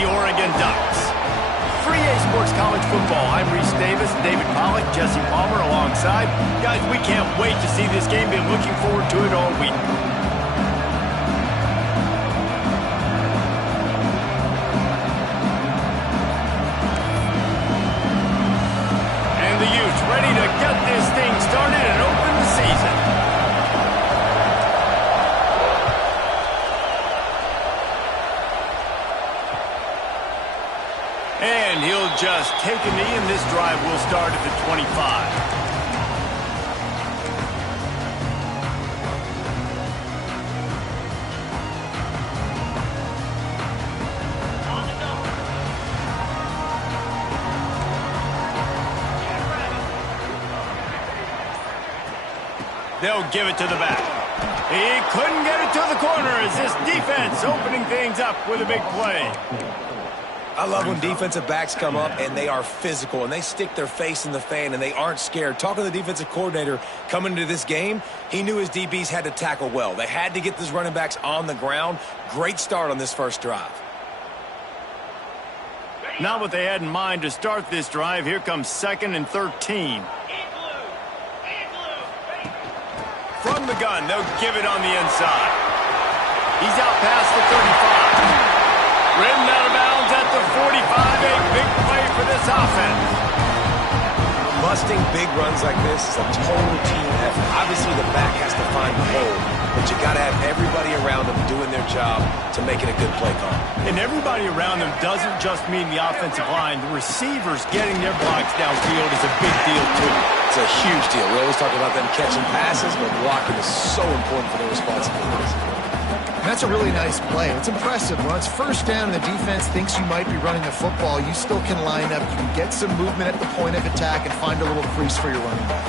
the Oregon Ducks. 3A Sports College Football. I'm Reese Davis, David Pollack, Jesse Palmer alongside. Guys, we can't wait to see this game. Been looking forward to it all week. And the Utes ready to get this thing started and open the season. And he'll just take a knee, and this drive will start at the 25. They'll give it to the back. He couldn't get it to the corner as this defense opening things up with a big play. I love when defensive backs come up and they are physical and they stick their face in the fan and they aren't scared. Talking to the defensive coordinator coming into this game, he knew his DBs had to tackle well. They had to get these running backs on the ground. Great start on this first drive. Not what they had in mind to start this drive. Here comes 2nd and 13. From the gun, they'll give it on the inside. He's out past the 35. Ridden out of bounds at the 45. A big play for this offense. Busting big runs like this is a total team effort. Obviously, the back has to find the hole, but you got to have everybody around them doing their job to make it a good play call. And everybody around them doesn't just mean the offensive line. The receivers getting their blocks downfield is a big deal, too. It's a huge deal. We always talk about them catching passes, but blocking is so important for their responsibilities. That's a really nice play. It's impressive. When it's first down and the defense thinks you might be running the football, you still can line up. You can get some movement at the point of attack and find a little crease for your running back.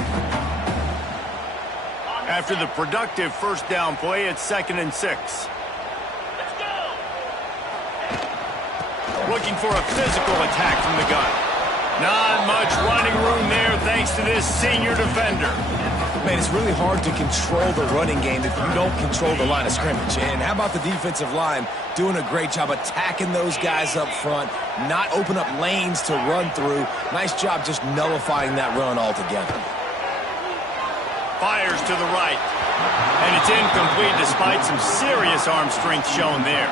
After the productive first down play, it's 2nd and 6. Let's go. Looking for a physical attack from the gun. Not much running room there thanks to this senior defender. Man, it's really hard to control the running game if you don't control the line of scrimmage. And how about the defensive line doing a great job attacking those guys up front, not open up lanes to run through. Nice job just nullifying that run altogether. Fires to the right. And it's incomplete despite some serious arm strength shown there.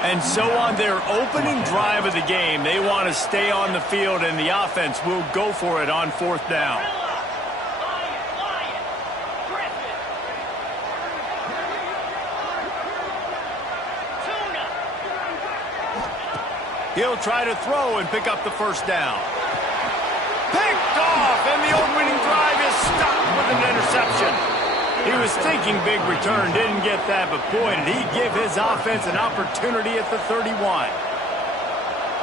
And so on their opening drive of the game, they want to stay on the field, and the offense will go for it on 4th down. He'll try to throw and pick up the first down. Picked off, and the opening drive is stopped with an interception. He was thinking big return, didn't get that, but boy, did he give his offense an opportunity at the 31. All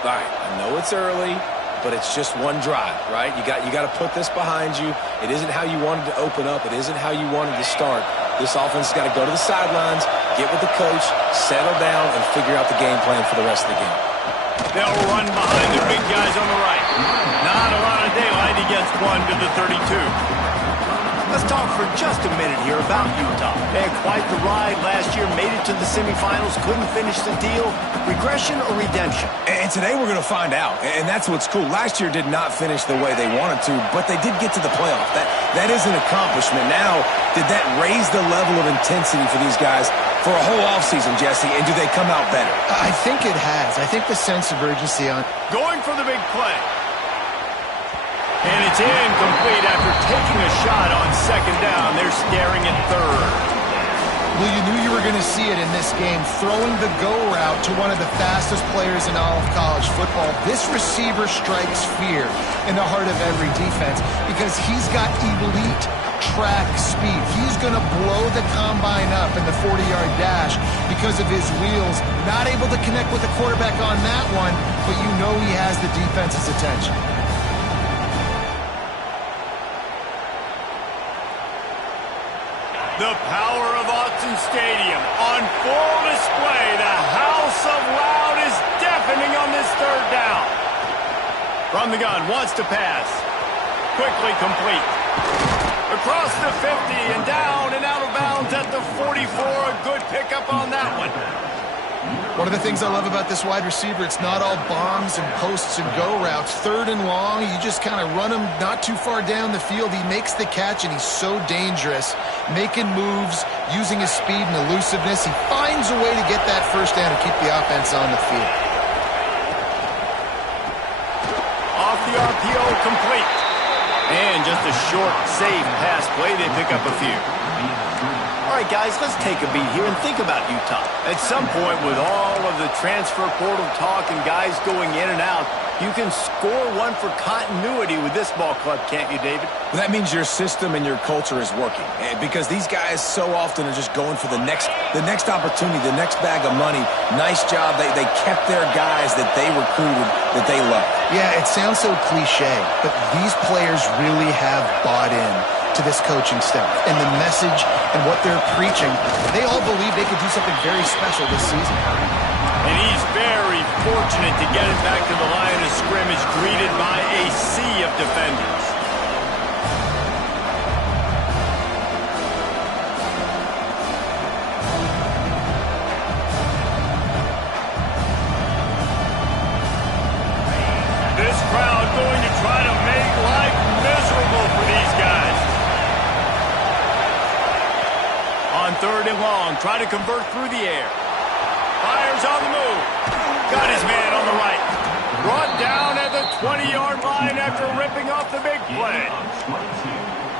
right, I know it's early, but it's just one drive, right? You got to put this behind you. It isn't how you wanted to open up. It isn't how you wanted to start. This offense has got to go to the sidelines, get with the coach, settle down, and figure out the game plan for the rest of the game. They'll run behind the big guys on the right. Not a lot of daylight. He gets one to the 32. Let's talk for just a minute here about Utah. They had quite the ride last year, made it to the semifinals, couldn't finish the deal. Regression or redemption? And today we're going to find out, and that's what's cool. Last year did not finish the way they wanted to, but they did get to the playoff. That is an accomplishment. Now, did that raise the level of intensity for these guys for a whole offseason, Jesse, and do they come out better? I think it has. I think the sense of urgency on... Going for the big play. And it's incomplete after taking a shot on 2nd down. They're staring at 3rd. Well, you knew you were going to see it in this game, throwing the go route to one of the fastest players in all of college football. This receiver strikes fear in the heart of every defense because he's got elite track speed. He's going to blow the combine up in the 40-yard dash because of his wheels. Not able to connect with the quarterback on that one, but you know he has the defense's attention. The power of Autzen Stadium on full display. The house of loud is deafening on this 3rd down. From the gun, wants to pass. Quickly complete. Across the 50 and down and out of bounds at the 44. A good pickup on that one. One of the things I love about this wide receiver, it's not all bombs and posts and go routes. 3rd and long, you just kind of run him not too far down the field. He makes the catch, and he's so dangerous, making moves, using his speed and elusiveness. He finds a way to get that first down and keep the offense on the field. Off the RPO, complete. And just a short, safe pass play. They pick up a few. All right, guys, let's take a beat here and think about Utah. At some point, with all of the transfer portal talk and guys going in and out, you can score one for continuity with this ball club, can't you, David? Well, that means your system and your culture is working, because these guys so often are just going for the next opportunity, the next bag of money. Nice job. They kept their guys that they recruited, that they love. Yeah, it sounds so cliche, but these players really have bought in to this coaching staff and the message and what they're preaching. They all believe they could do something very special this season. And he's very fortunate to get it back to the line of scrimmage, greeted by a sea of defenders. This crowd going to try to make life miserable for these guys. On 3rd and long, try to convert through the air. Fires on the move. Got his man on the right. Brought down at the 20-yard line after ripping off the big play.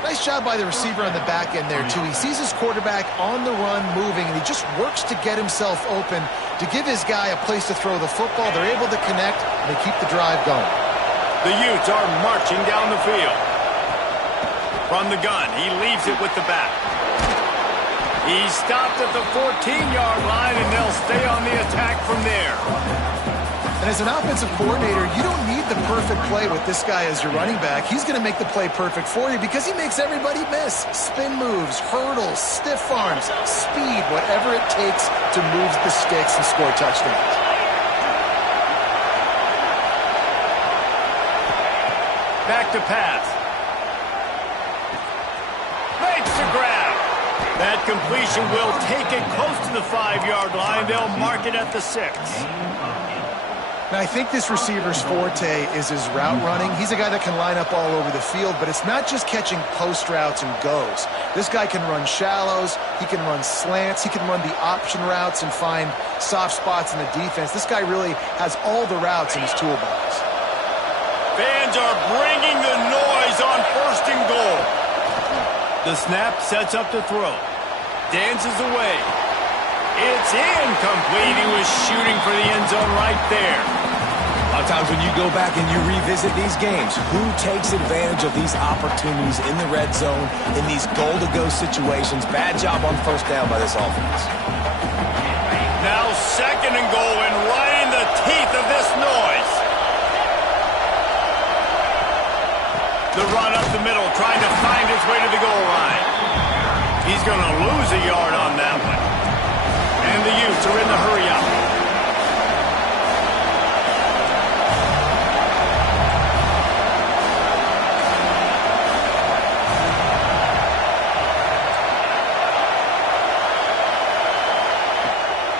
Nice job by the receiver on the back end there, too. He sees his quarterback on the run moving, and he just works to get himself open to give his guy a place to throw the football. They're able to connect, and they keep the drive going. The Utes are marching down the field. From the gun, he leaves it with the back. He's stopped at the 14-yard line, and they'll stay on the attack from there. And as an offensive coordinator, you don't need the perfect play with this guy as your running back. He's going to make the play perfect for you because he makes everybody miss. Spin moves, hurdles, stiff arms, speed, whatever it takes to move the sticks and score touchdowns. Back to pass. Makes the grab. That completion will take it close to the 5-yard line. They'll mark it at the 6. Now, I think this receiver's forte is his route running. He's a guy that can line up all over the field, but it's not just catching post routes and goes. This guy can run shallows, he can run slants, he can run the option routes and find soft spots in the defense. This guy really has all the routes in his toolbox. Fans are bringing the noise on 1st and goal. The snap sets up to throw. Dances away. It's incomplete. He was shooting for the end zone right there. A lot of times when you go back and you revisit these games, who takes advantage of these opportunities in the red zone, in these goal-to-go situations? Bad job on 1st down by this offense. Now 2nd and goal, and right in the teeth of this noise. The run up the middle, trying to find his way to the goal line. He's going to lose a yard on that one. And the Utes are in the hurry-up.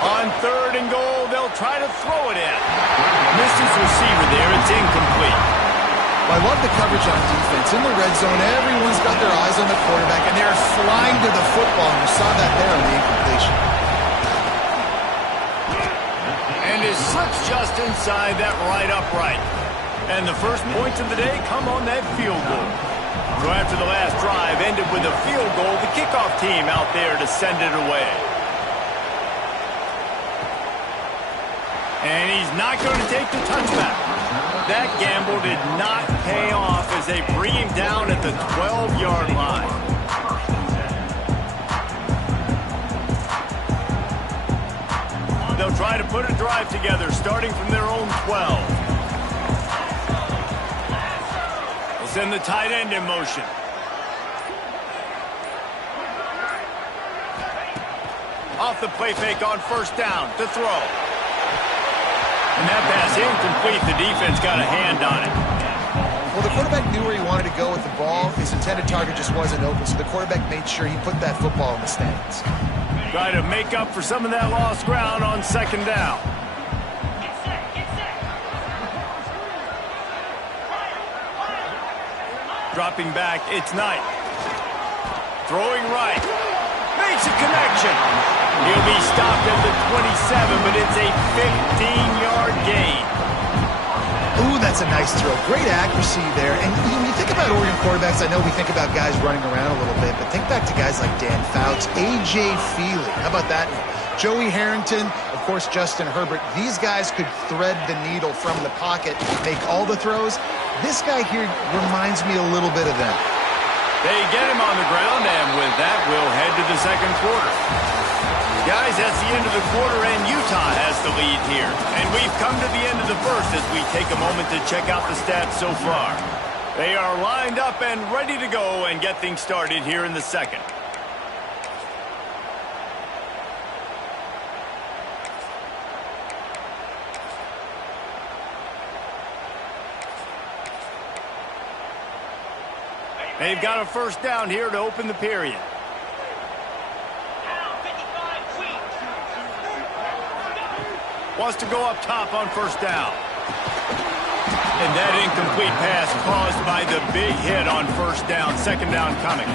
On 3rd and goal, they'll try to throw it in. Misses receiver there. It's incomplete. I love the coverage on defense. In the red zone, everyone's got their eyes on the quarterback, and they're flying to the football. And you saw that there on the incompletion. And it slips just inside that right upright. And the first points of the day come on that field goal. So after the last drive ended with a field goal, the kickoff team out there to send it away. And he's not going to take the touchback. That gamble did not pay off as they bring him down at the 12-yard line. They'll try to put a drive together starting from their own 12. They'll send the tight end in motion. Off the play fake on 1st down to throw. And that pass incomplete. The defense got a hand on it. Well, the quarterback knew where he wanted to go with the ball. His intended target just wasn't open, so the quarterback made sure he put that football in the stands. Try to make up for some of that lost ground on second down. Get set, get set. Dropping back, it's Knight. Throwing right. Makes a connection. He'll be stopped at the 27, but it's a 15-yard gain. Ooh, that's a nice throw. Great accuracy there. And when you think about Oregon quarterbacks, I know we think about guys running around a little bit, but think back to guys like Dan Fouts, A.J. Feely. How about that name? Joey Harrington, of course, Justin Herbert. These guys could thread the needle from the pocket, make all the throws. This guy here reminds me a little bit of them. They get him on the ground, and with that, we'll head to the second quarter. Guys, that's the end of the quarter, and Utah has the lead here. And we've come to the end of the first as we take a moment to check out the stats so far. They are lined up and ready to go and get things started here in the second. They've got a first down here to open the period. Wants to go up top on first down. And that incomplete pass caused by the big hit on first down. Second down coming.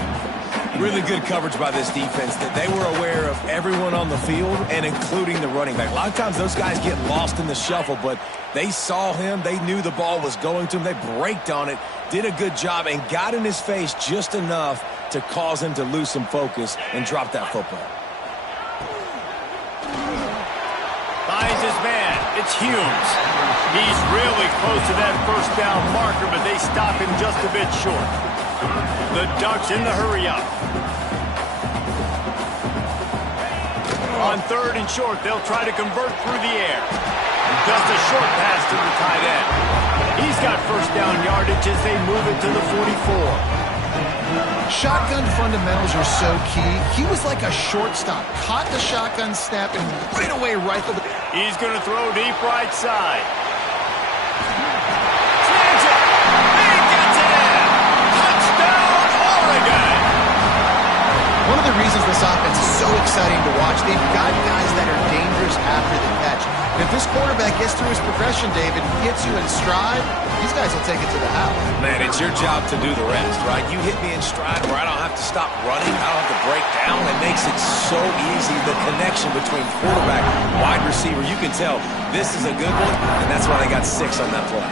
Really good coverage by this defense. That they were aware of everyone on the field and including the running back. A lot of times those guys get lost in the shuffle, but they saw him. They knew the ball was going to him. They braked on it, did a good job, and got in his face just enough to cause him to lose some focus and drop that football. Finds his man. It's Humes. He's really close to that first down marker, but they stop him just a bit short. The Ducks in the hurry-up. On third and short, they'll try to convert through the air. Just a short pass to the tight end. He's got first down yardage as they move it to the 44. Shotgun fundamentals are so key. He was like a shortstop. Caught the shotgun snap and right away rifled it. He's going to throw deep right side. Snags it. He gets it in. Touchdown, Oregon. One of the reasons this offense is so exciting to watch, they've got guys that are dangerous after the catch. And if this quarterback gets through his progression, David, gets you in stride, these guys will take it to the house. Man, it's your job to do the rest, right? You hit me in stride where I don't have to stop running. I don't have to break down. It makes it so easy. The connection between quarterback and wide receiver, you can tell this is a good one, and that's why they got 6 on that play.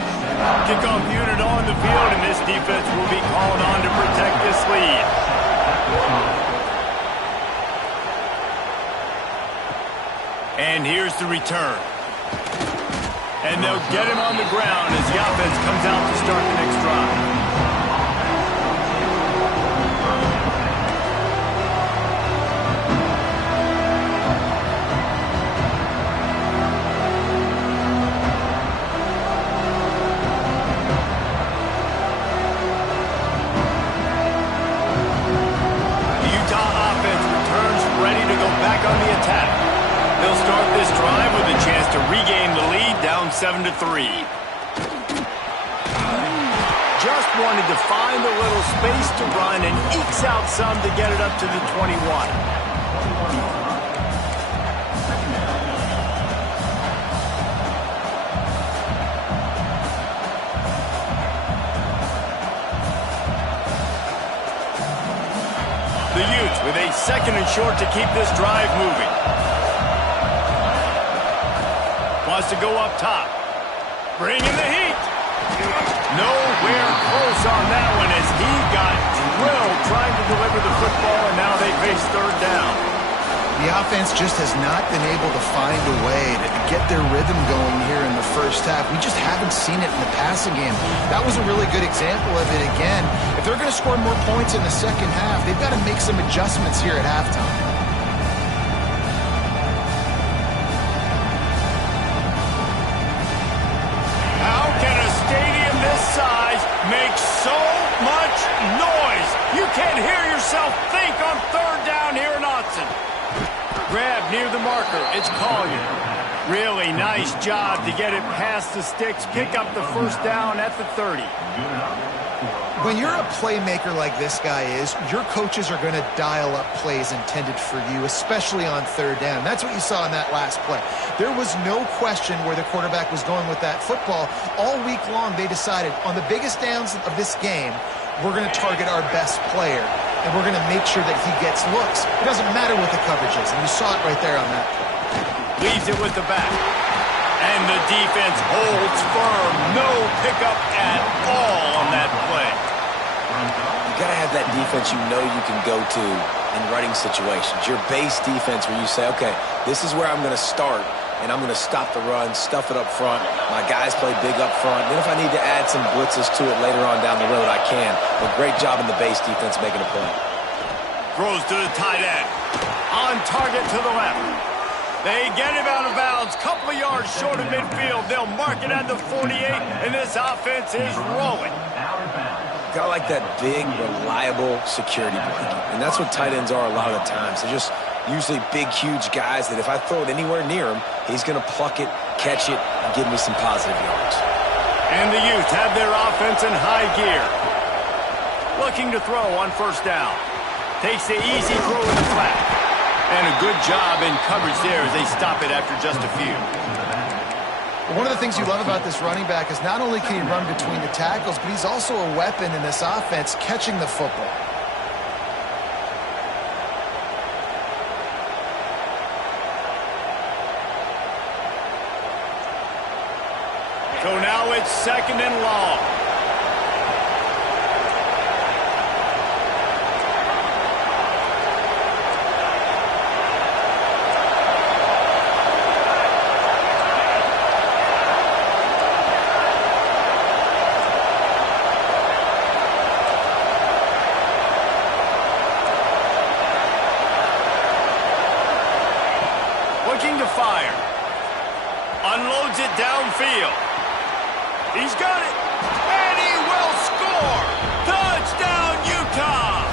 Kickoff unit on the field, and this defense will be called on to protect this lead. And here's the return. And they'll get him on the ground as the offense comes out to start the next drive. The Utah offense returns ready to go back on the attack. They'll start this drive with a chance to regain the lead down 7-3. Just wanted to find a little space to run and ekes out some to get it up to the 21. The Utes with a second and short to keep this drive moving. Wants to go up top. Bring in the heat. Nowhere close on that one as he got drilled trying to deliver the football, and now they face third down. The offense just has not been able to find a way to get their rhythm going here in the first half. We just haven't seen it in the passing game. That was a really good example of it again. If they're going to score more points in the second half, they've got to make some adjustments here at halftime. How can a stadium this size make so much noise? You can't hear yourself think on third down here in Autzen. Grab near the marker. It's Collier. Really nice job to get it past the sticks, pick up the first down at the 30. When you're a playmaker like this guy is, your coaches are going to dial up plays intended for you, especially on third down. That's what you saw in that last play. There was no question where the quarterback was going with that football. All week long, they decided on the biggest downs of this game, we're going to target our best player, and we're going to make sure that he gets looks. It doesn't matter what the coverage is, and you saw it right there on that play. Leaves it with the back. And the defense holds firm. No pickup at all on that play. You got to have that defense you know you can go to in running situations. Your base defense where you say, okay, this is where I'm going to start, and I'm going to stop the run, stuff it up front. My guys play big up front. Then if I need to add some blitzes to it later on down the road, I can. But great job in the base defense making a play. Throws to the tight end. On target to the left. They get him out of bounds. Couple of yards short of midfield. They'll mark it at the 48, and this offense is rolling. Got like that big, reliable security blanket. And that's what tight ends are a lot of the times. They're just usually big, huge guys that if I throw it anywhere near him, he's going to pluck it, catch it, and give me some positive yards. And the youth have their offense in high gear. Looking to throw on first down. Takes the easy throw in the flat. And a good job in coverage there as they stop it after just a few. One of the things you love about this running back is not only can he run between the tackles, but he's also a weapon in this offense catching the football. So now it's second and long. Looking to fire. Unloads it downfield. He's got it. And he will score. Touchdown, Utah.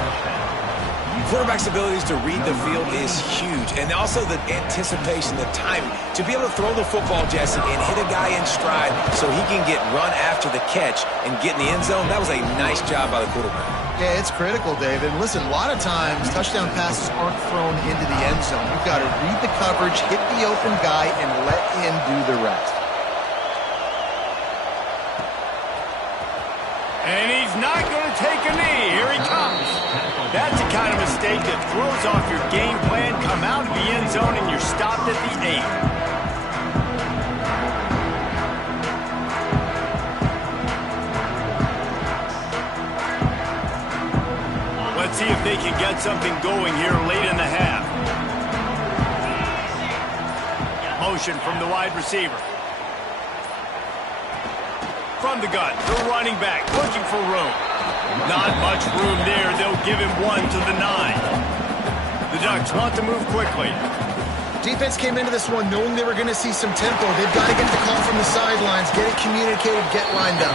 Quarterback's abilities to read the field is huge. And also the anticipation, the timing. To be able to throw the football, Jesse, and hit a guy in stride so he can get run after the catch and get in the end zone, that was a nice job by the quarterback. Yeah, it's critical, David. Listen, a lot of times touchdown passes aren't thrown into the end zone. You've got to read the coverage, hit the open guy, and let him do the rest. And he's not going to take a knee. Here he comes. That's the kind of mistake that throws off your game plan. Come out of the end zone and you're stopped at the 8. Let's see if they can get something going here late in the half. Motion from the wide receiver. From the gun, the running back looking for room. Not much room there. They'll give him 1 to the 9. The Ducks want to move quickly. Defense came into this one knowing they were going to see some tempo. They've got to get the call from the sidelines, get it communicated, get lined up.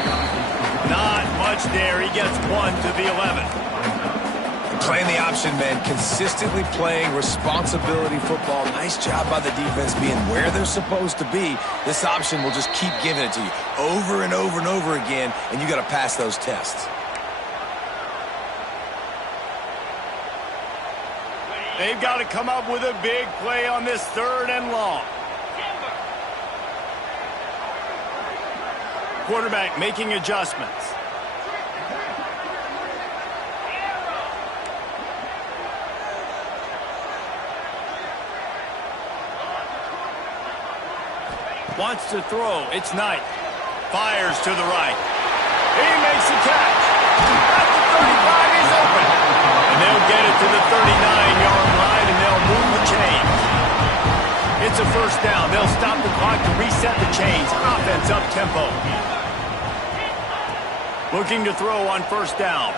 Not much there. He gets 1 to the 11. Playing the option, man, consistently playing responsibility football. Nice job by the defense being where they're supposed to be. This option will just keep giving it to you over and over and over again, and you got to pass those tests. They've got to come up with a big play on this third and long. Quarterback making adjustments. Wants to throw. It's Knight. Fires to the right. He makes the catch. At the 35, he's open. And they'll get it to the 39-yard line, and they'll move the chains. It's a first down. They'll stop the clock to reset the chains. Offense up-tempo. Looking to throw on first down.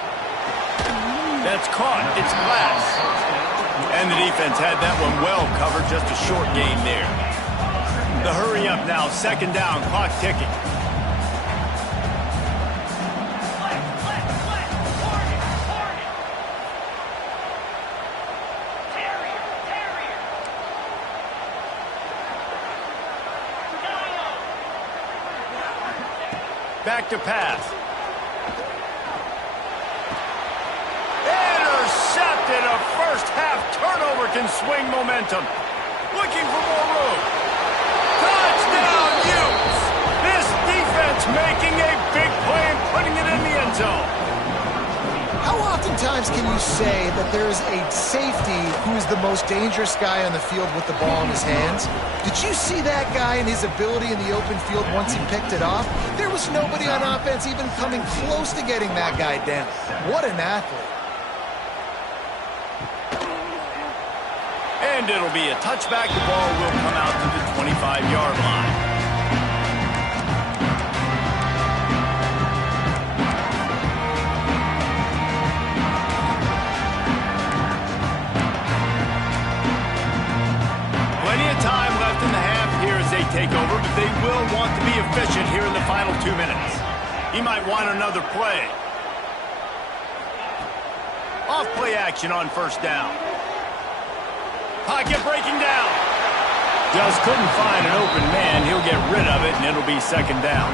That's caught. It's Glass. And the defense had that one well covered. Just a short gain there. The hurry up now, second down, clock ticking. Back to pass. intercepted. A first-half turnover can swing momentum. Looking for more room. Touchdown, Utes! This defense making a big play and putting it in the end zone. How oftentimes can you say that there is a safety who is the most dangerous guy on the field with the ball in his hands? Did you see that guy and his ability in the open field once he picked it off? There was nobody on offense even coming close to getting that guy down. What an athlete. And it'll be a touchback. The ball will come out to the 25-yard line. Plenty of time left in the half here as they take over, but they will want to be efficient here in the final 2 minutes. He might want another play. Off play action on first down. Pocket breaking down. Just couldn't find an open man. He'll get rid of it, and it'll be second down.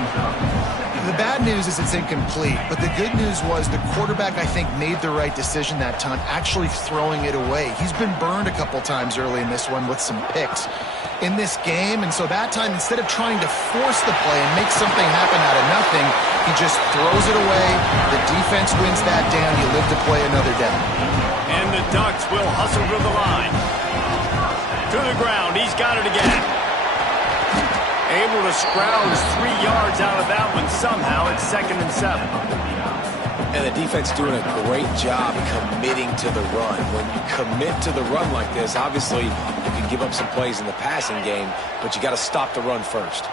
The bad news is it's incomplete, but the good news was the quarterback, I think, made the right decision that time, actually throwing it away. He's been burned a couple times early in this one with some picks in this game, and so that time, instead of trying to force the play and make something happen out of nothing, he just throws it away. The defense wins that down. You live to play another day. And the Ducks will hustle to the line. To the ground. He's got it again. Able to scrounge 3 yards out of that one somehow. It's 2nd and 7. And the defense doing a great job committing to the run. When you commit to the run like this, obviously you can give up some plays in the passing game, but you got to stop the run first.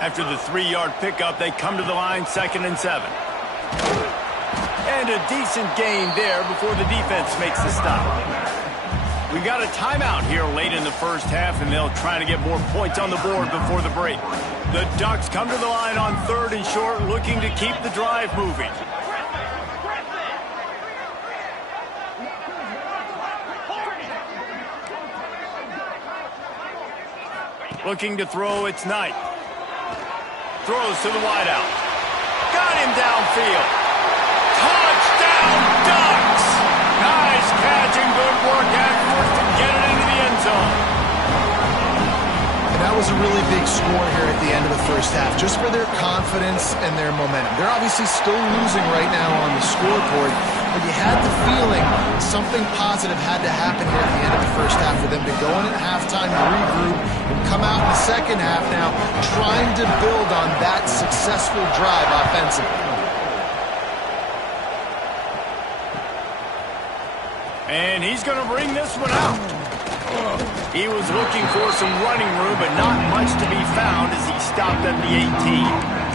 After the 3-yard pickup, they come to the line, 2nd and 7. And a decent gain there before the defense makes the stop. We've got a timeout here late in the first half, and they'll try to get more points on the board before the break. The Ducks come to the line on 3rd and short, looking to keep the drive moving. Looking to throw, it's Knight. Throws to the wideout. Got him downfield. Touchdown, Ducks! Nice catch and good work afterwards to get it into the end zone. And that was a really big score here at the end of the first half, just for their confidence and their momentum. They're obviously still losing right now on the scoreboard, but you had the feeling something positive had to happen here at the end of the first half for them to go in at halftime, regroup, and come out in the second half now trying to build on that successful drive offensively. And he's going to bring this one out. He was looking for some running room, but not much to be found as he stopped at the 18.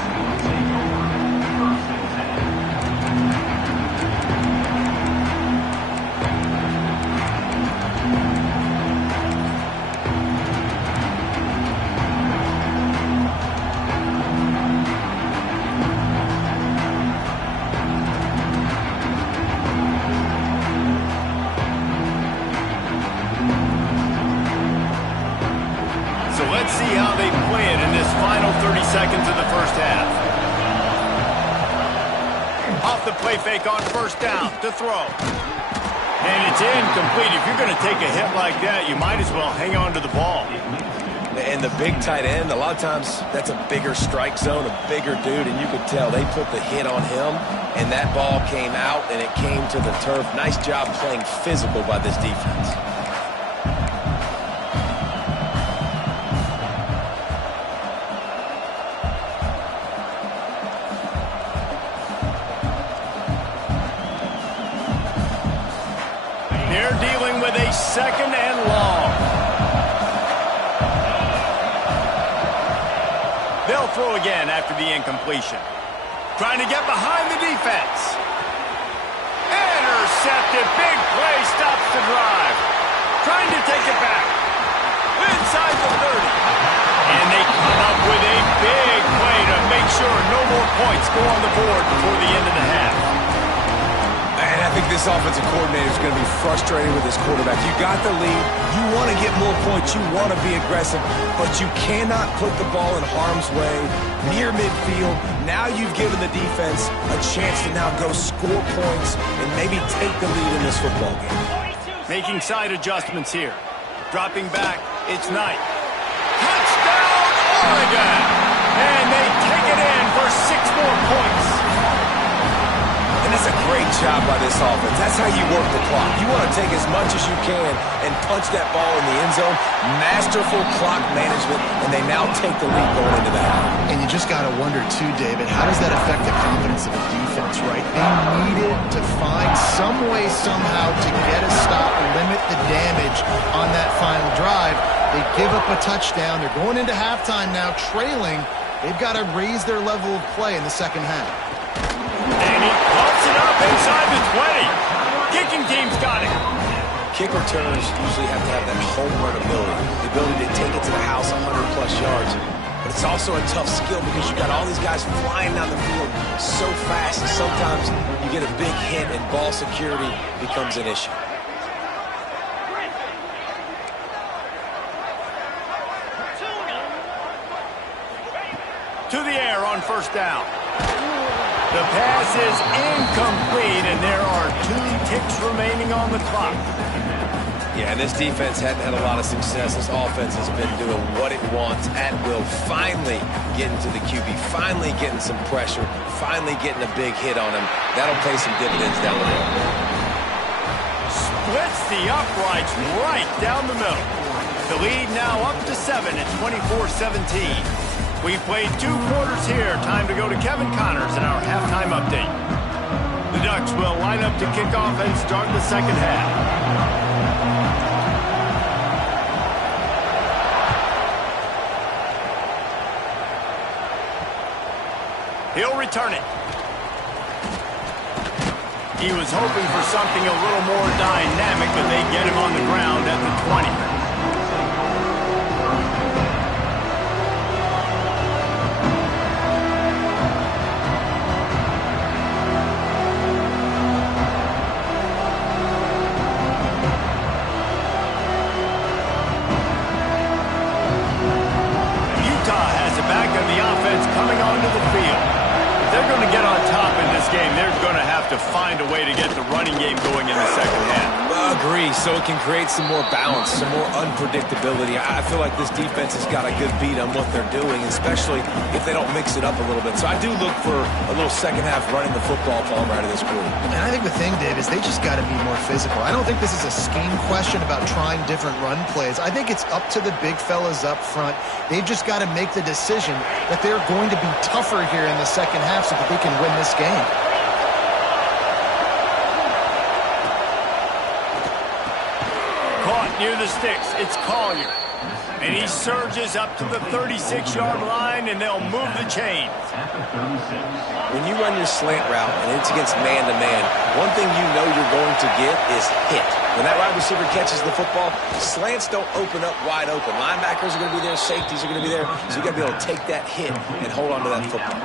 Let's see how they play it in this final 30 seconds of the first half. Off the play fake on first down to throw. And it's incomplete. If you're going to take a hit like that, you might as well hang on to the ball. And the big tight end, a lot of times that's a bigger strike zone, a bigger dude, and you could tell they put the hit on him, and that ball came out, and it came to the turf. Nice job playing physical by this defense. They're dealing with a 2nd and long. They'll throw again after the incompletion. Trying to get behind the defense. Intercepted. Big play stops the drive. Trying to take it back. Inside the 30. And they come up with a big play to make sure no more points go on the board before the end of the half. And I think this offensive coordinator is going to be frustrated with his quarterback. You got the lead. You want to get more points. You want to be aggressive, but you cannot put the ball in harm's way near midfield. Now you've given the defense a chance to now go score points and maybe take the lead in this football game. Making side adjustments here. Dropping back, it's Knight. Touchdown, Oregon! And they take it in for 6 more points. And that's a great job by this offense. That's how you work the clock. You want to take as much as you can and punch that ball in the end zone. Masterful clock management, and they now take the lead going into that. And you just got to wonder, too, David, how does that affect the confidence of the defense, right? They needed to find some way, somehow, to get a stop, limit the damage on that final drive. They give up a touchdown. They're going into halftime now, trailing. They've got to raise their level of play in the second half. And he pumps it up inside the 20. Kicking team's got it. Kick returners usually have to have that home run ability, the ability to take it to the house 100-plus yards. But it's also a tough skill because you got all these guys flying down the field so fast, and sometimes you get a big hit and ball security becomes an issue. To the air on first down. The pass is incomplete, and there are 2 ticks remaining on the clock. Yeah, and this defense hadn't had a lot of success. This offense has been doing what it wants at will. Finally getting to the QB, finally getting some pressure, finally getting a big hit on him. That'll pay some dividends down the road. Splits the uprights right down the middle. The lead now up to 7 at 24-17. We've played 2 quarters here. Time to go to Kevin Connors in our halftime update. The Ducks will line up to kick off and start the second half. He'll return it. He was hoping for something a little more dynamic, but they get him on the ground at the 20. Coming onto the field. If they're going to get on top in this game, they're going to have to find a way to get the running game going in the second half. Agree, so it can create some more balance, some more unpredictability. I feel like this defense has got a good beat on what they're doing, especially if they don't mix it up a little bit. So I do look for a little second half running the football from out of this group. And I think the thing, Dave, is they just got to be more physical. I don't think this is a scheme question about trying different run plays. I think it's up to the big fellas up front. They've just got to make the decision that they're going to be tougher here in the second half so that they can win this game. Near the sticks, it's Collier. And he surges up to the 36-yard line, and they'll move the chains. When you run your slant route and it's against man-to-man, one thing you know you're going to get is hit. When that wide receiver catches the football, slants don't open up wide open. Linebackers are going to be there, safeties are going to be there, so you got to be able to take that hit and hold on to that football.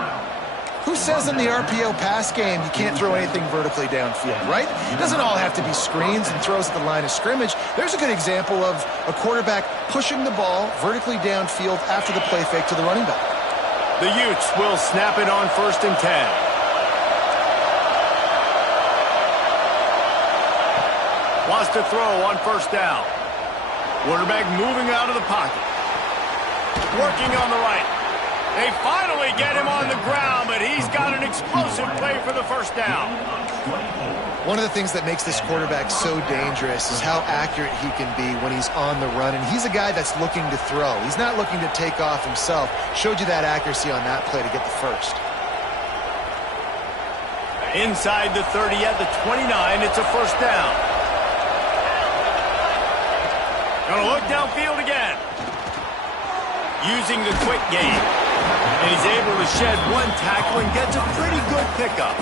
Who says in the RPO pass game you can't throw anything vertically downfield, right? It doesn't all have to be screens and throws at the line of scrimmage. There's a good example of a quarterback pushing the ball vertically downfield after the play fake to the running back. The Utes will snap it on 1st and 10. Wants to throw on 1st down. Quarterback moving out of the pocket. Working on the right. They finally get him on the ground, but he's got an explosive play for the 1st down. One of the things that makes this quarterback so dangerous is how accurate he can be when he's on the run. And he's a guy that's looking to throw. He's not looking to take off himself. Showed you that accuracy on that play to get the 1st. Inside the 30 at the 29, it's a 1st down. Gonna look downfield again. Using the quick game. And he's able to shed 1 tackle and gets a pretty good pickup.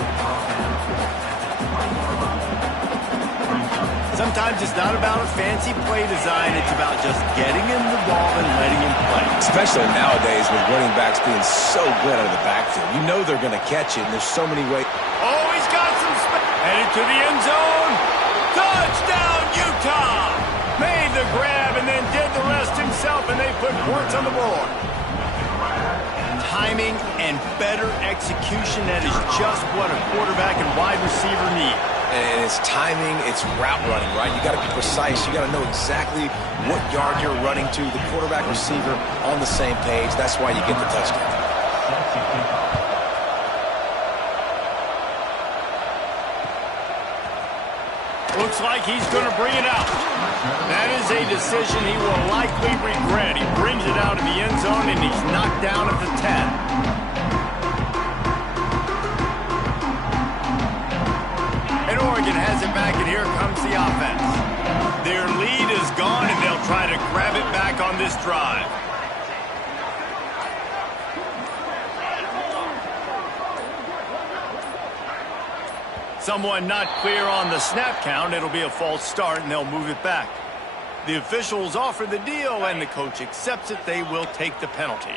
Sometimes it's not about a fancy play design. It's about just getting him the ball and letting him play. Especially nowadays with running backs being so good out of the backfield. You know they're going to catch it, and there's so many ways. Oh, he's got some space. Headed to the end zone. Touchdown, Utah! Made the grab and then did the rest himself, and they put points on the board. Timing and better execution, that is just what a quarterback and wide receiver need. And it's timing, it's route running, right? You got to be precise. You got to know exactly what yard you're running to. The quarterback, receiver on the same page. That's why you get the touchdown. Looks like he's going to bring it out. That is a decision he will likely regret. He brings it out of the end zone, and he's knocked down at the 10. And Oregon has it back, and here comes the offense. Their lead is gone, and they'll try to grab it back on this drive. Someone not clear on the snap count. It'll be a false start, and they'll move it back. The officials offer the deal, and the coach accepts it. They will take the penalty.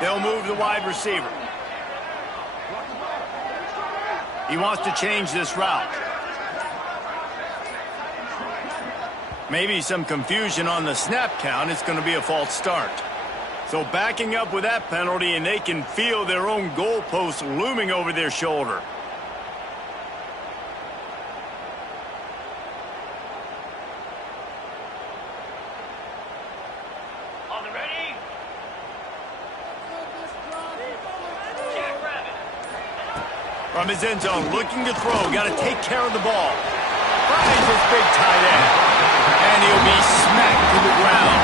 They'll move the wide receiver. He wants to change this route. Maybe some confusion on the snap count. It's going to be a false start. So backing up with that penalty, and they can feel their own goalpost looming over their shoulder. On the ready. From his end zone, looking to throw. Got to take care of the ball. Finds his big tight end. And he'll be smacked to the ground.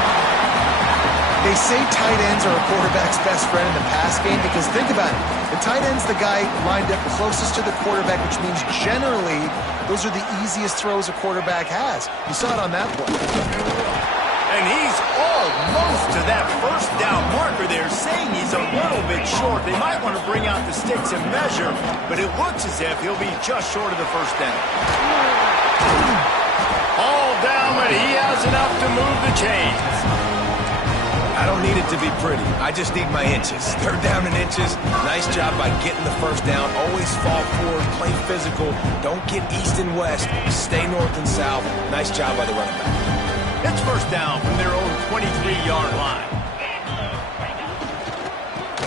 They say tight ends are a quarterback's best friend in the pass game because think about it. The tight end's the guy lined up closest to the quarterback, which means generally those are the easiest throws a quarterback has. You saw it on that play. And he's almost to that first down marker there, saying he's a little bit short. They might want to bring out the sticks and measure, but it looks as if he'll be just short of the first down. All down, but he has enough to move the chains. I don't need it to be pretty. I just need my inches. Third down and inches. Nice job by getting the first down. Always fall forward, play physical. Don't get east and west. Stay north and south. Nice job by the running back. It's first down from their own 23-yard line.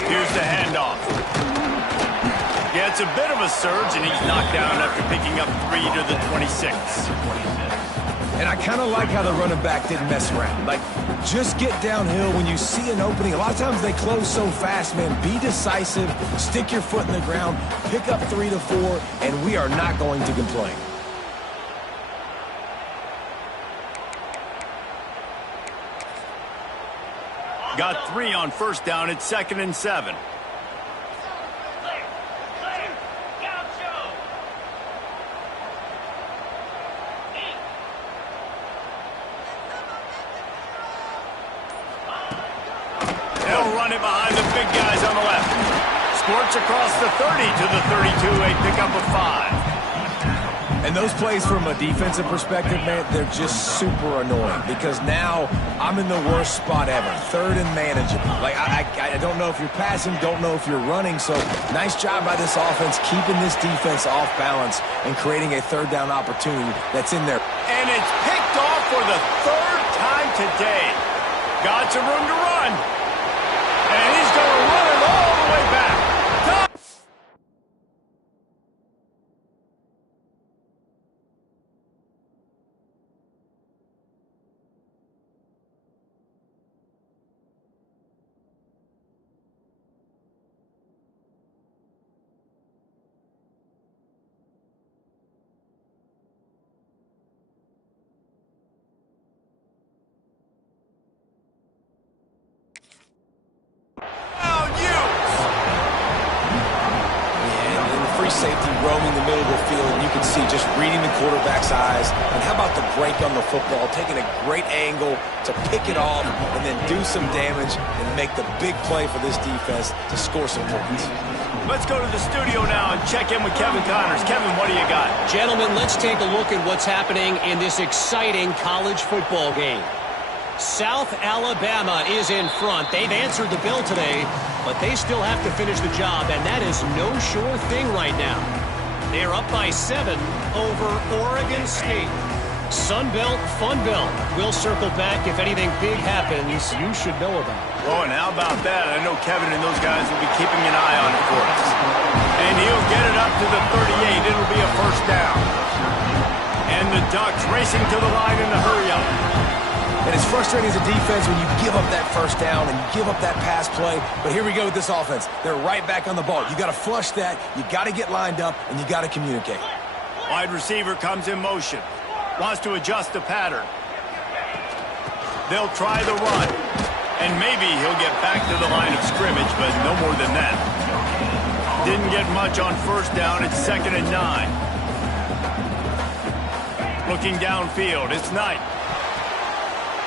Here's the handoff. Gets a bit of a surge, and he's knocked down after picking up 3 to the 26. And I kind of like how the running back didn't mess around. Like, just get downhill when you see an opening. A lot of times they close so fast, man. Be decisive, stick your foot in the ground, pick up 3 to 4, and we are not going to complain. Got 3 on first down. It's 2nd and 7. Squirts across the 30 to the 32, a pickup of 5. And those plays from a defensive perspective, man, they're just super annoying because now I'm in the worst spot ever. Third and manageable. Like, I don't know if you're passing, don't know if you're running. So nice job by this offense keeping this defense off balance and creating a third down opportunity that's in there. And it's picked off for the 3rd time today. Got some room to run. And he's going to run it all the way back. Safety roaming the middle of the field, and you can see just reading the quarterback's eyes. And how about the break on the football, taking a great angle to pick it off and then do some damage and make the big play for this defense to score some points. Let's go to the studio now and check in with Kevin Connors. Kevin, what do you got? Gentlemen, let's take a look at what's happening in this exciting college football game. South Alabama is in front. They've answered the bell today, but they still have to finish the job, and that is no sure thing right now. They're up by 7 over Oregon State. Sun Belt, Fun Belt. We'll circle back if anything big happens you should know about. Oh, and how about that? I know Kevin and those guys will be keeping an eye on it for us. And he'll get it up to the 38. It'll be a first down. And the Ducks racing to the line in the hurry-up. And it's frustrating as a defense when you give up that first down and you give up that pass play. But here we go with this offense. They're right back on the ball. You got to flush that. You got to get lined up, and you got to communicate. Wide receiver comes in motion. Wants to adjust the pattern. They'll try the run. And maybe he'll get back to the line of scrimmage, but no more than that. Didn't get much on first down. It's 2nd and 9. Looking downfield. It's Knight.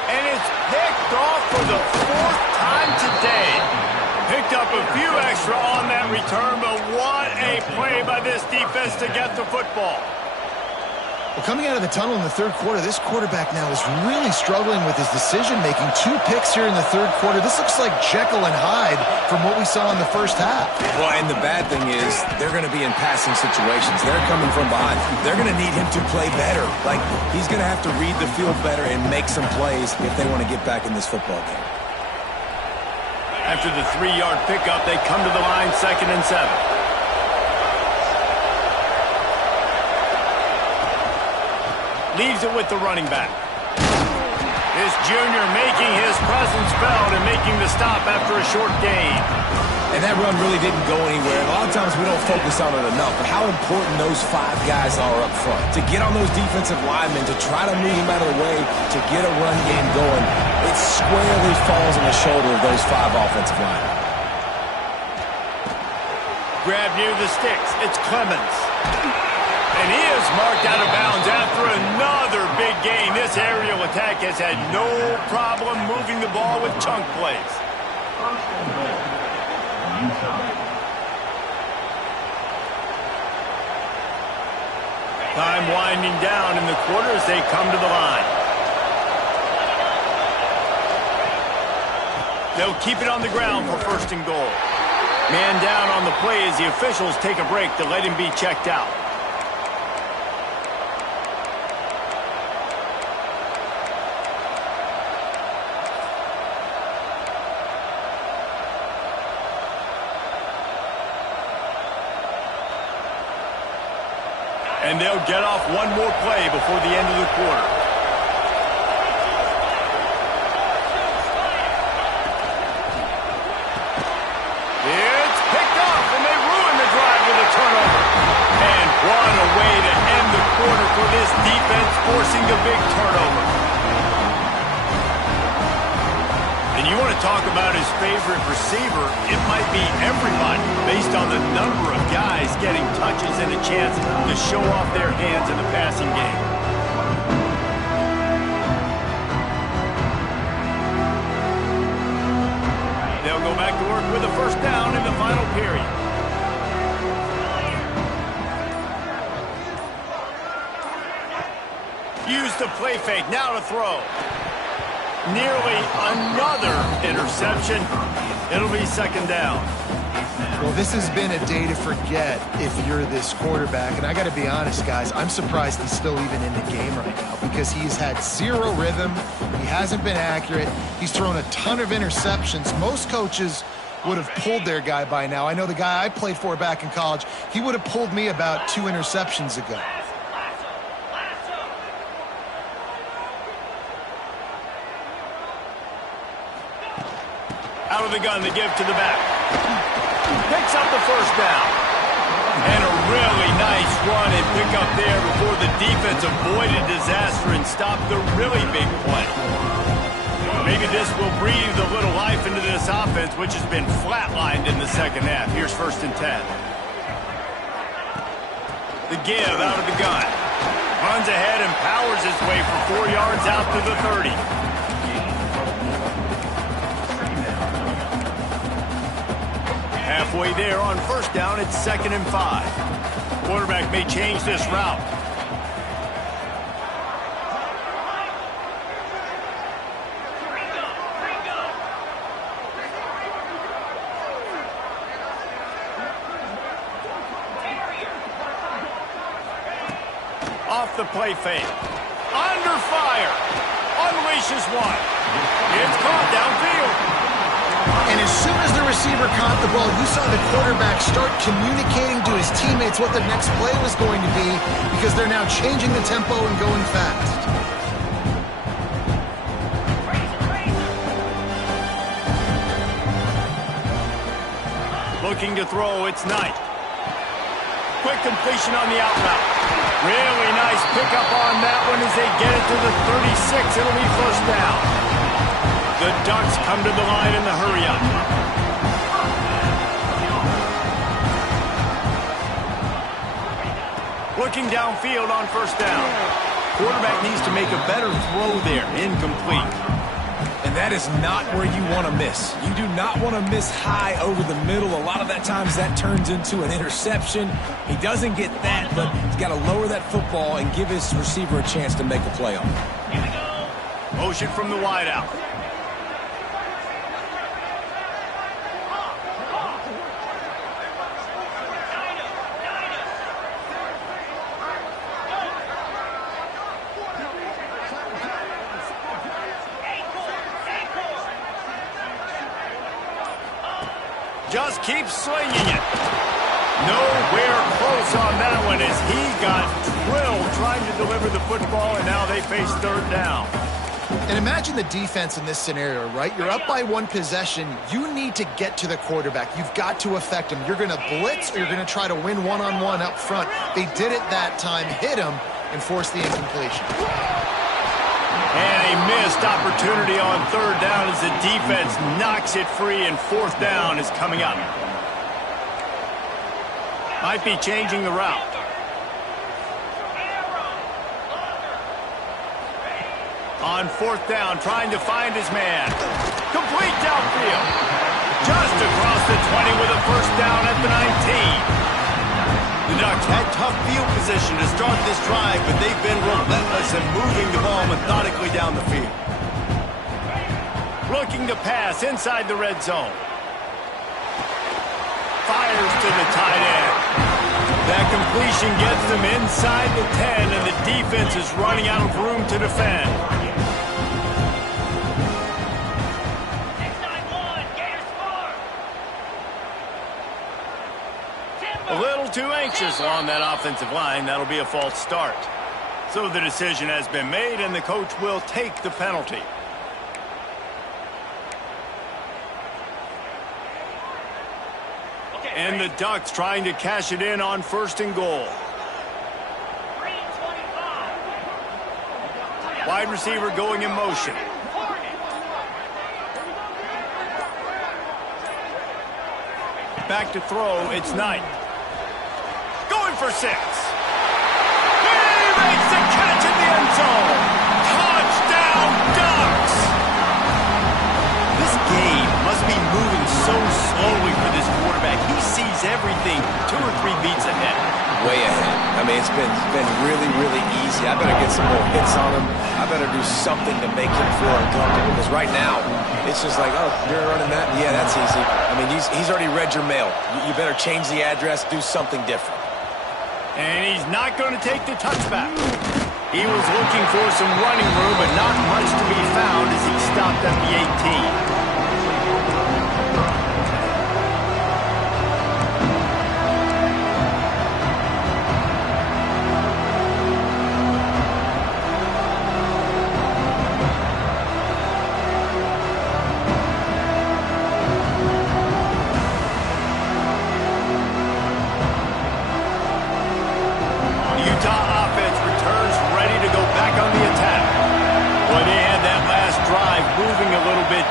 And it's picked off for the 4th time today. Picked up a few extra on that return, but what a play by this defense to get the football. Well, coming out of the tunnel in the third quarter, this quarterback now is really struggling with his decision-making. 2 picks here in the third quarter. This looks like Jekyll and Hyde from what we saw in the first half. Well, and the bad thing is they're going to be in passing situations. They're coming from behind. They're going to need him to play better. Like, he's going to have to read the field better and make some plays if they want to get back in this football game. After the 3-yard pickup, they come to the line 2nd and 7. Leaves it with the running back. This junior making his presence felt and making the stop after a short gain. And that run really didn't go anywhere. And a lot of times we don't focus on it enough, but how important those 5 guys are up front. To get on those defensive linemen, to try to move them out of the way, to get a run game going, it squarely falls on the shoulder of those 5 offensive linemen. Grab near the sticks. It's Clemens. And he is marked out of bounds after another big gain. This aerial attack has had no problem moving the ball with chunk plays. Time winding down in the quarter as they come to the line. They'll keep it on the ground for 1st and goal. Man down on the play as the officials take a break to let him be checked out. And they'll get off one more play before the end of the quarter. It's picked off, and they ruin the drive with a turnover. And what a way to end the quarter for this defense, forcing the big turnover. And you want to talk about his favorite receiver, it might be everybody based on the number of guys getting touches and a chance to show off their hands in the passing game. They'll go back to work with a 1st down in the final period. Use the play fake, now to throw. Nearly another interception. It'll be 2nd down. Well, this has been a day to forget if you're this quarterback. And I got to be honest, guys, I'm surprised he's still even in the game right now because he's had 0 rhythm. He hasn't been accurate. He's thrown a ton of interceptions. Most coaches would have pulled their guy by now. I know the guy I played for back in college, he would have pulled me about 2 interceptions ago. Out of the gun, they give to the back. Picks up the 1st down. And a really nice run and pick up there before the defense avoided disaster and stopped the really big play. Maybe this will breathe a little life into this offense, which has been flatlined in the 2nd half. Here's 1st and 10. The give out of the gun. Runs ahead and powers his way for 4 yards out to the 30. Halfway there on 1st down, it's 2nd and 5. Quarterback may change this route. off the play fake. Under fire. Unleashes one. It's caught downfield. And as soon as the receiver caught the ball, you saw the quarterback start communicating to his teammates what the next play was going to be because they're now changing the tempo and going fast. Looking to throw, it's Knight. Quick completion on the out route. Really nice pickup on that one as they get it to the 36. It'll be first down. The Ducks come to the line in the hurry-up. Looking downfield on first down. Quarterback needs to make a better throw there. Incomplete. And that is not where you want to miss. You do not want to miss high over the middle. A lot of that times that turns into an interception. He doesn't get that, but he's got to lower that football and give his receiver a chance to make a play on it. Motion from the wideout. Just keep slinging it. Nowhere close on that one as he got drilled trying to deliver the football, and now they face third down. And imagine the defense in this scenario, right? You're up by one possession. You need to get to the quarterback. You've got to affect him. You're going to blitz or you're going to try to win one-on-one up front. They did it that time, hit him, and forced the incompletion. And a missed opportunity on third down as the defense knocks it free, and fourth down is coming up. Might be changing the route. On fourth down, trying to find his man. Complete downfield. Just across the 20 with a first down at the 19. The Ducks had tough field position to start this drive, but they've been relentless in moving the ball methodically down the field. Looking to pass inside the red zone. Fires to the tight end. That completion gets them inside the 10, and the defense is running out of room to defend. A little too anxious on that offensive line. That'll be a false start. So the decision has been made, and the coach will take the penalty. And the Ducks trying to cash it in on first and goal. Wide receiver going in motion. Back to throw, it's Knight. Going for 6. He makes the catch in the end zone. Touchdown, Ducks! This game must be moving so slowly for this quarterback. He sees everything 2 or 3 beats ahead. Way ahead. I mean, it's been really, really easy. I better get some more hits on him. I better do something to make him feel uncomfortable, because right now, it's just like, oh, you're running that? Yeah, that's easy. I mean, he's already read your mail. You better change the address, do something different. And he's not going to take the touchback. He was looking for some running room, but not much to be found as he stopped at the 18.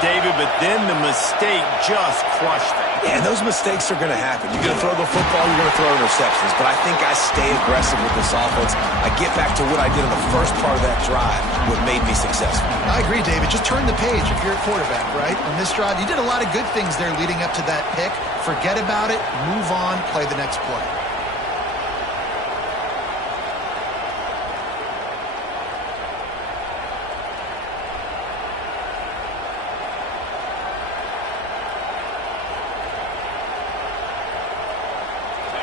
David, but then the mistake just crushed them. Yeah, those mistakes are going to happen. You're going to throw the football, you're going to throw interceptions, but I think I stay aggressive with this offense. I get back to what I did in the first part of that drive, what made me successful. I agree, David. Just turn the page if you're a quarterback, right? On this drive, you did a lot of good things there leading up to that pick. Forget about it, move on, play the next play.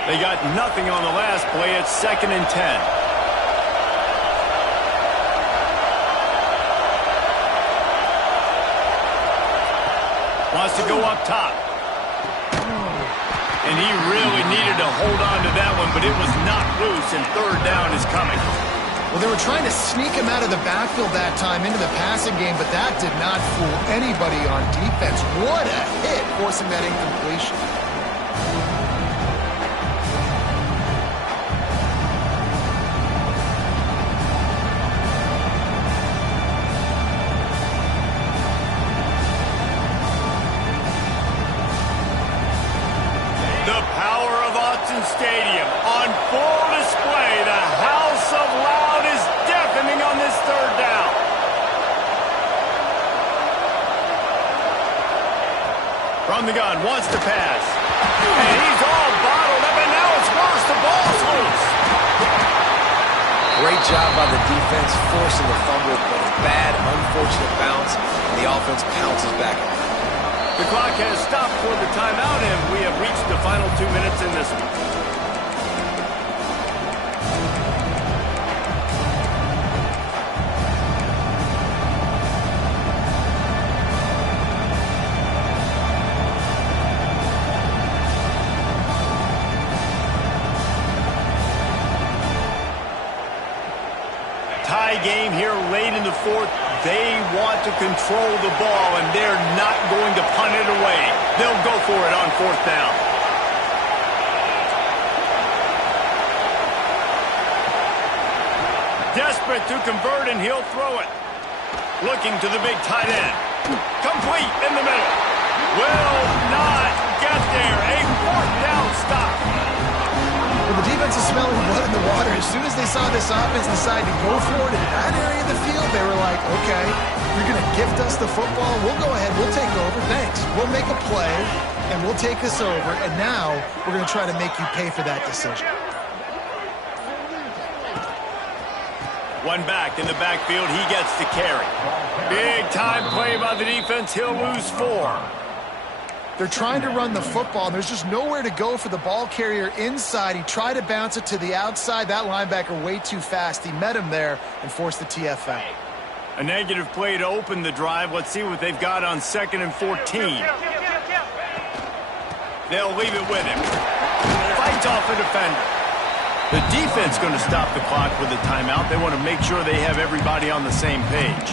They got nothing on the last play. It's 2nd and 10. Wants to go up top. And he really needed to hold on to that one, but it was knocked loose, and third down is coming. Well, they were trying to sneak him out of the backfield that time into the passing game, but that did not fool anybody on defense. What a hit, forcing that incompletion. The power of Autzen Stadium on full display. The House of Loud is deafening on this third down. From the gun, wants to pass. And he's all bottled up, and now it's Ross. The ball's loose. Great job by the defense forcing the fumble, but a bad, unfortunate bounce, and the offense pounces back. The clock has stopped for the timeout, and we have reached the final 2 minutes in this one. Tie game here late in the fourth. They want to control the ball, and they're not going to punt it away. They'll go for it on fourth down. Desperate to convert, and he'll throw it. Looking to the big tight end. Complete in the middle. Will not get there. A fourth down stop. Well, the defense is smelling blood in the water. As soon as they saw this offense decide to go for it in that area of the field, they were like, okay, you're going to gift us the football. We'll go ahead. We'll take over. Thanks. We'll make a play, and we'll take this over. And now we're going to try to make you pay for that decision. One back in the backfield. He gets the carry. Big time play by the defense. He'll lose 4. They're trying to run the football, and there's just nowhere to go for the ball carrier inside. He tried to bounce it to the outside. That linebacker way too fast. He met him there and forced the TFL. A negative play to open the drive. Let's see what they've got on 2nd and 14. They'll leave it with him. Fights off a defender. The defense going to stop the clock with a timeout. They want to make sure they have everybody on the same page.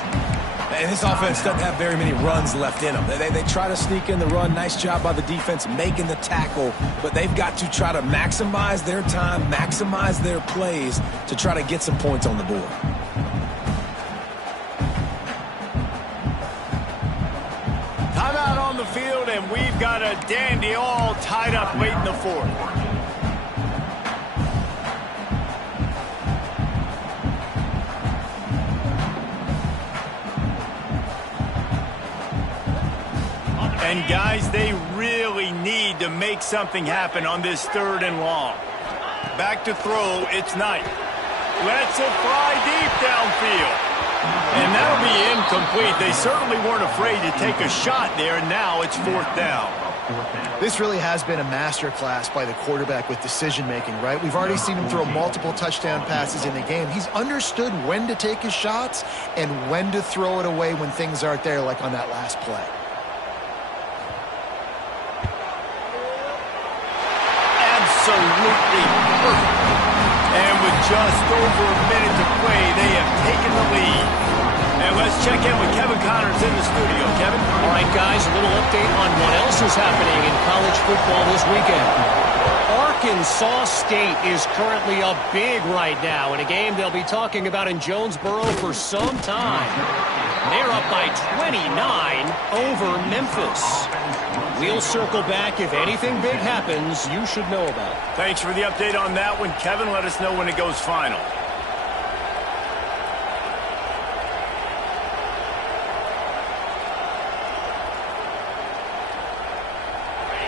And this offense doesn't have very many runs left in them. They try to sneak in the run. Nice job by the defense making the tackle. But they've got to try to maximize their time, maximize their plays to try to get some points on the board. Timeout on the field, and we've got a dandy all tied up late in the fourth. And guys, they really need to make something happen on this 3rd and long. Back to throw, it's Knight. Lets it fly deep downfield. And that'll be incomplete. They certainly weren't afraid to take a shot there, and now it's 4th down. This really has been a masterclass by the quarterback with decision-making, right? We've already seen him throw multiple touchdown passes in the game. He's understood when to take his shots and when to throw it away when things aren't there, like on that last play. Absolutely perfect. And with just over a minute to play, they have taken the lead. And let's check in with Kevin Connors in the studio. Kevin? All right, guys, a little update on what else is happening in college football this weekend. Arkansas State is currently up big right now in a game they'll be talking about in Jonesboro for some time. They're up by 29 over Memphis. We'll circle back. If anything big happens, you should know about it. Thanks for the update on that one, Kevin. Let us know when it goes final.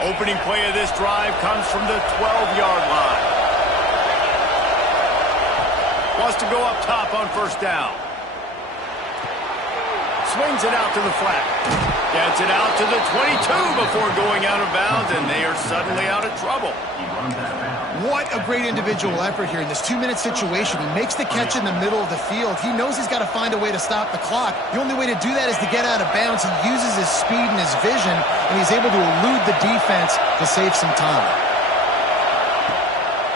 Opening play of this drive comes from the 12-yard line. Wants to go up top on 1st down. swings it out to the flat. Gets it out to the 22 before going out of bounds, and they are suddenly out of trouble. What a great individual effort here in this 2-minute situation. He makes the catch in the middle of the field. He knows he's got to find a way to stop the clock. The only way to do that is to get out of bounds. He uses his speed and his vision, and he's able to elude the defense to save some time.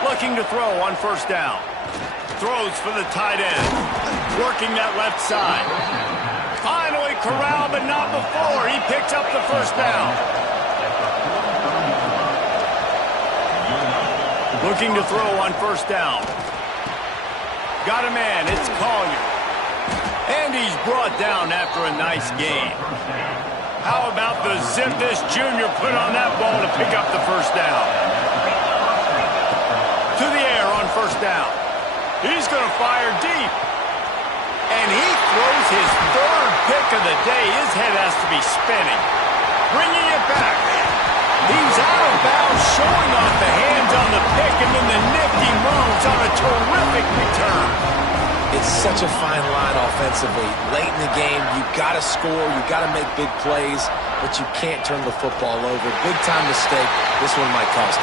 Looking to throw on first down. Throws for the tight end. Working that left side. Finally corralled, but not before. He picks up the first down. Looking to throw on first down. Got a man. It's Collier. And he's brought down after a nice game. How about the zip this junior put on that ball to pick up the first down? To the air on first down. He's going to fire deep. And he throws his third pick of the day. His head has to be spinning. Bringing it back. He's out of bounds, showing off the hands on the pick, and then the nifty moves on a terrific return. It's such a fine line offensively. Late in the game, you've got to score, you've got to make big plays, but you can't turn the football over. Big time mistake. This one might cost.